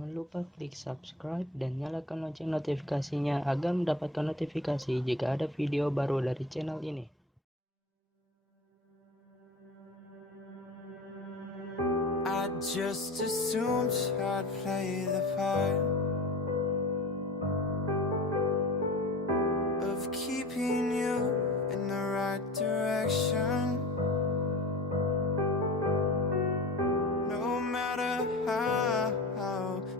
Jangan lupa klik subscribe dan nyalakan lonceng notifikasinya agar mendapatkan notifikasi jika ada video baru dari channel ini. I just assumed I'd play the part of keeping you in the right direction. No matter how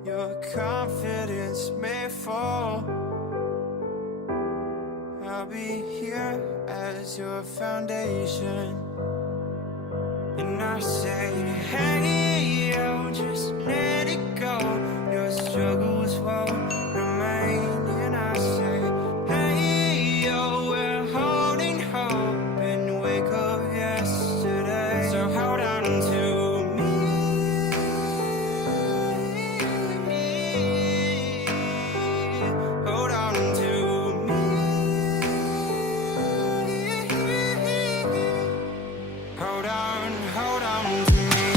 your confidence may fall, I'll be here as your foundation. And I say, hey, yo, just let it go. Your struggles won't remain. And I say, hey, yo, we're holding hope and wake up yesterday. So hold on to me. Hold on to me. Hold on to me.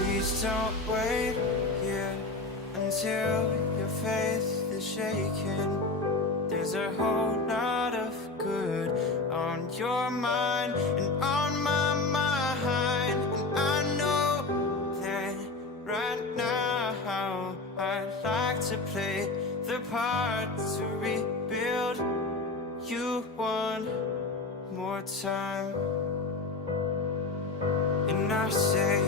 Please don't wait here until your faith is shaken. There's a whole lot of good on your mind and on my mind. And I know that right now I'd like to play the part to rebuild you one more time. And I say,